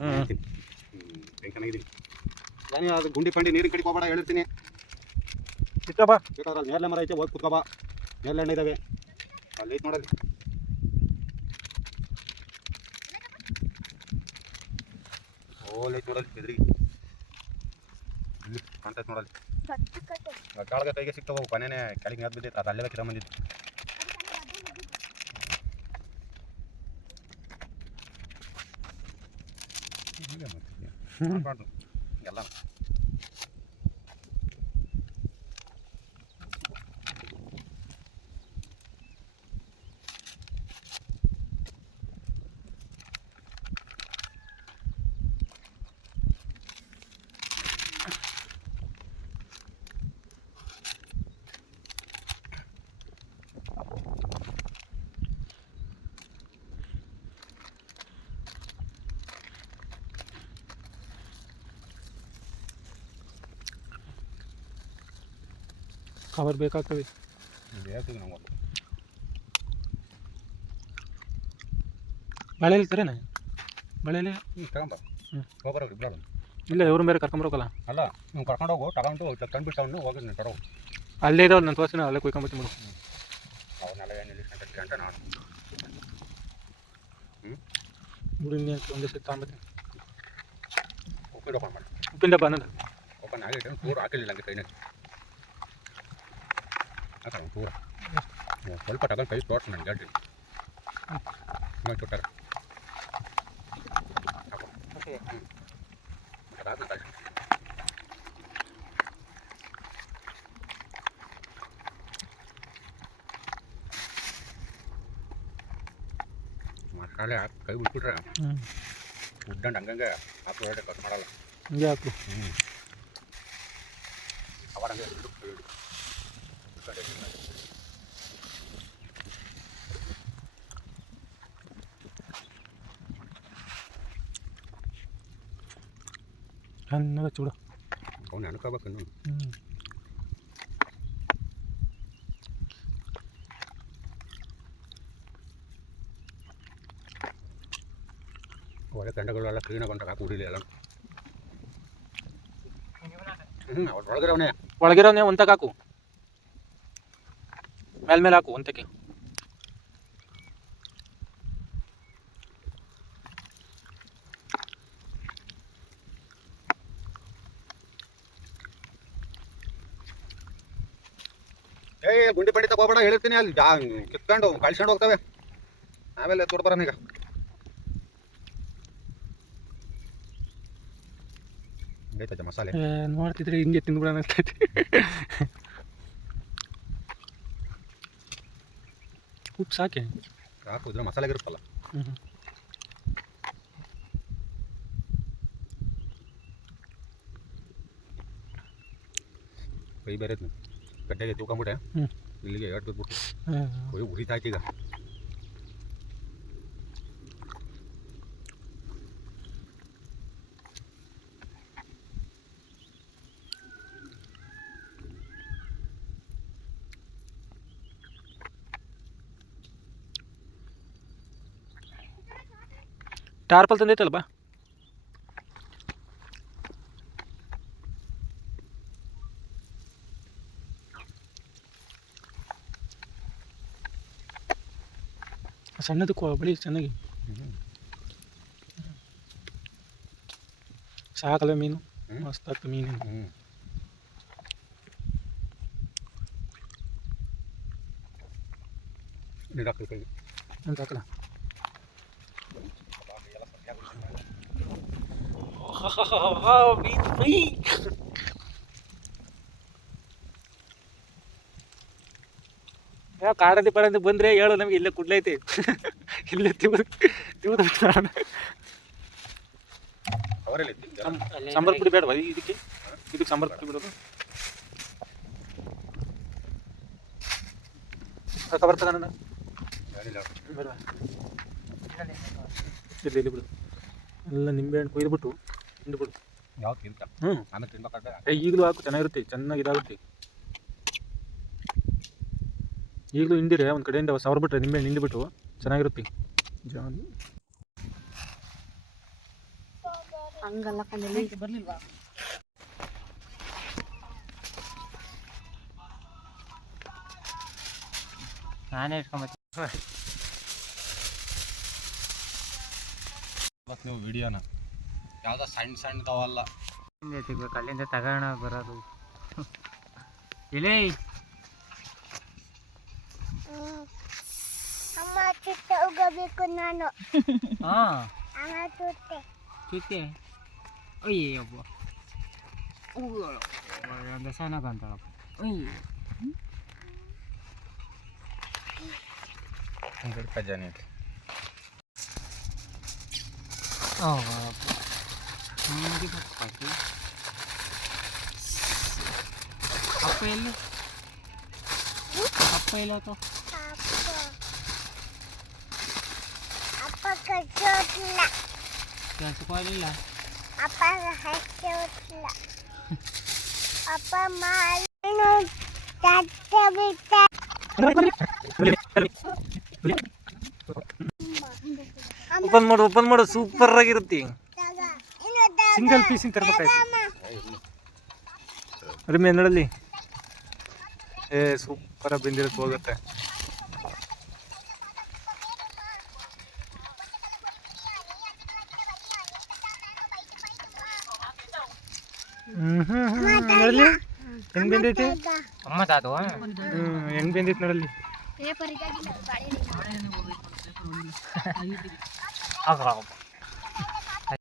ಹೇಳ್ತೀನಿ. ಚೆನ್ನಾಗಿದ್ದೀನಿ. ನಾನು ಅದು ಗುಂಡಿ ಪಂಡಿ ನೀರಿನ ಕಡೆಗೆ ಹೋಗಬೇಡ ಹೇಳಿರ್ತೀನಿ. ಸಿಕ್ಕಪ್ಪ ಬೇಕಾದ್ರೆ ನೇರಳೆ ಮರ ಐತೆ, ಹೋಗಿ ಕುತ್ಕೋಬಾ. ನೇರಳೆ ಹಣ್ಣು ಇದ್ದಾವೆ ಅಲ್ಲಿ ಐತೆ ನೋಡಲ್ಲಿ. ಓಲ್ ಐತೆ ನೋಡಲ್ಲಿ ಎದುರಿಗೆ ಇಲ್ಲಿ ಕಾಣ್ತೈತೆ ನೋಡಲ್ಲಿ. ಕಾಳಗ ಕೈಗೆ ಸಿಗ್ತಾವೆ, ಕೊನೆನೇ ಕೆಳಗೆ ನೇತ್ ಬಿದ್ದೈತೆ, ಅದು ಅಲ್ಲೆಲ್ಲ ಕಿರ ಬಂದಿತ್ತು. ಎಲ್ಲ ಕವರ್ ಬೇಕಾಗ್ತದೆ. ಹೇಳ್ತೀವಿ ನಾವು. ಬಳೆಯಲ್ಲಿ ತರೇನೆ ಬಳೆಯಲ್ಲಿ ತಗೊಂಬ ಹೋಗ್ಬರೋ ಇಬ್ಬರು. ಇಲ್ಲ ಇವ್ರನ್ನ ಬೇರೆ ಕರ್ಕೊಂಬರೋಕಲ್ಲ. ಅಲ್ಲ ನೀವು ಕರ್ಕೊಂಡು ಹೋಗು, ತಗೊಂಡು ತಂದುಬಿಟ್ಟು ಹೋಗಿ ನೀವು ತರೋ. ಅಲ್ಲೇ ಇದಾವೆ ನನ್ನ ತೋರಿಸಿ, ಅಲ್ಲೇ ಕುಯ್ಕೊಂಬತ್ತೀನಿ ಬಿಡು. ಅವನ್ನೆಲ್ಲ ಏನು ನಿಲ್ಲಿಸ್ಕೊಂಡ್ರಿ ಅಂತ ನಾನು ಬಿಡು, ಇನ್ನೇನು ಒಂದೇ ಸತಿ ತಗೊಂಬತ್ತೀನಿ. ಉಪ್ಪಿಟ್ಟು ಓಪನ್ ಮಾಡಿ. ಉಪ್ಪಿನ ಡಬ್ಬ ಅನ್ನೋದು ಓಪನ್ ಆಗಿಟ್ಟು ಪೂರ ಹಾಕಿಲ್ಲ ಹಂಗೆ ಕೈನಲ್ಲಿ ಹಾಕೋಣ ಪೂರ. ಸ್ವಲ್ಪ ತಗೊಂಡು ಕೈ ತೋರಿಸಿ ನನಗೆ ಹೇಳ್ತೀನಿ. ಇನ್ನೊಂದು ಕೊಟ್ಟಾರೆ ಅದಾದ ಕಾಯಿ ಮಸಾಲೆ ಹಾಕಿ ಕೈ ಬಿಟ್ಬಿಟ್ರೆ ಉಡ್ಡಂಡು ಹಂಗಂಗೆ ಹಾಕಿ ಹೊರಟೆ ಕಟ್ ಮಾಡಲ್ಲ. ಹಂಗೆ ಹಾಕು. ಅವರ ಹಂಗೆ ಚೆನ್ನಾಗ ಚೂಡು ಅವ್ನು ಅನ್ಕೋಬೇಕು ಇನ್ನು. ಒಳ್ಳೆ ಕಂಡಗಳೆಲ್ಲ ಕ್ಲೀನಾಗಿ ಹೊಂಟಾಗ ಹಾಕಿ ಉಡಿಲಿ ಎಲ್ಲ. ಅವ್ರು ಒಳಗಿರೋವನೇ ಒಳಗಿರೋನೇ ಒಂತಕ್ಕೆ ಹಾಕು, ಮೇಲೆ ಹಾಕು ಒಂತಕ್ಕೆ. ಗುಂಡಿ ಪಂಡಿ ತಗೋಬೇಡ ಹೇಳಿರ್ತೀನಿ. ಅಲ್ಲಿ ಕಿತ್ಕೊಂಡು ಕಳ್ಸ್ಕೊಂಡು ಹೋಗ್ತವೆ, ಆಮೇಲೆ ತೋಡ್ ಬರೋಣ. ಈಗ ಬೇಕೈತೆ ಮಸಾಲೆ ನೋಡ್ತಿದ್ರೆ ಹಿಂಗೆ ತಿಂದ್ಬಿಡೋಣ ಅನ್ಸ್ತೈತಿ. ಉಪ್ಪು ಸಾಕೆ ಹಾಕಿದ್ರೆ ಮಸಾಲೆಗೆ ಇರುತ್ತಲ್ಲ. ಕೈ ಬೇರೆ ಗಡ್ಡೆಗೆ ತೂಕೊಂಬಿಟ್ಟೆ, ಇಲ್ಲಿಗೆ ಎರಡು ಬಿಟ್ಬಿಟ್ಟು ಉರಿತಾಯ್ತು ಈಗ. ಟಾರ್ಪಲ್ ತಂದೈತಲ್ಲ ಬಾ. ಸಣ್ಣದು ಬಳಿ ಚೆನ್ನಾಗಿ ಸಾಕಲ್ಲ ಮೀನು, ಮಸ್ತ್ ಆಗ್ತದೆ ಮೀನು. ನೀರು ಹಾಕಿ ಅಂತ ಹಾಕಲ್ಲ. ಯಾವ ಕಾಡದಿ ಪಡಂದು ಬಂದರೆ ಹೇಳು, ನಮಗೆ ಇಲ್ಲೇ ಕುಡ್ಲೈತೆ, ಇಲ್ಲೇ ತಿವ್ದು ಸಾಂಬಾರು ಪುಡಿ ಬೇಡವಾ ಇದಕ್ಕೆ? ಇದಕ್ಕೆ ಸಾಂಬಾರು ಪುಡಿ ಬಿಡೋದು. ಕವರ್ ತಗೋಣ ಬೇಡವಾ? ಇಲ್ಲಿ ಬಿಡು, ಎಲ್ಲ ನಿಂಬೆಹಣ್ಣು ಕೊಯ್ದುಬಿಟ್ಟು ತಿಂದುಬಿಡು. ಯಾವ ತಿಂತ ಆಮೇಲೆ ತಿನ್ಬೇಕಾದ್ರೆ ಈಗಲೂ ಹಾಕು, ಚೆನ್ನಾಗಿರುತ್ತೆ, ಚೆನ್ನಾಗಿ ಇದಾಗುತ್ತೆ. ಈಗಲೂ ಹಿಂಡಿರೆ ಒಂದು ಕಡೆಯಿಂದ ಸವರ್ಬಿಟ್ರೆ ನಿಂಬೆಹಣ್ಣು ಹಿಂಡಿಬಿಟ್ಟು ಚೆನ್ನಾಗಿರುತ್ತೆ. ಹಂಗಲ್ಲ ಕಣ್ಣಲ್ಲಿ ಬರ್ಲಿಲ್ವಾ ನಾನೇ ಇಟ್ಕೊಂಬತ್ತೀನಿ ನೀವು ವಿಡಿಯೋನ ಯಾವ್ದೋ ಸಣ್ಣ ಸಣ್ಣದವಲ್ಲ ಸಿಗ್ಬೇಕು ಅಲ್ಲಿಂದ ತಗೋಣ ಬರೋದು ಇಲ್ಲೇ ಅಮ್ಮ ಚಿತ್ತ ಹೋಗಬೇಕು ನಾನು ಹಾಂ ಅಮ್ಮ ತುತ್ತೆ ಚಿತ್ತೆ ಅಯ್ಯಪ್ಪ ಒಂದು ಸಣ್ಣ ಅಂತಾಳಪ್ಪ ಅಯ್ಯ ಖಜಾನೆ ಅಪ್ಪ ಎಲ್ಲಿ ಅಪ್ಪ ಇಲ್ಲ ಅಪ್ಪ ಕಚ್ಚೋತಿಲ್ಲ ಕೆಲ್ಸಕ್ಕೆ ಹೋಗಲಿಲ್ಲ ಅಪ್ಪ ಹಚ್ಚೋತಿಲ್ಲ ಅಪ್ಪ ಮಾಲಿನ ತಟ್ಟೆ ಬಿಟ್ಟ ಓಪನ್ ಮಾಡು ಸೂಪರ್ ಆಗಿರುತ್ತೆ ಸಿಂಗಲ್ ಪೀಸಿಂಗ್ ತರಬೇಕಾಯ್ತು ಅದ್ರ ಮೇನಡಲ್ಲಿ ಸೂಪರ್ ಆಗಿ ಬೆಂದಿರಕ್ಕೆ ಹೋಗುತ್ತೆ ನೋಡಲಿ ಹೆಂಗ್ ಬೆಂದೈತಿ ಅಮ್ಮ ತಾತು ಹೆಂಗ್ ಬೆಂದೈತಿ ನೋಡಲ್ಲಿ ಆಗ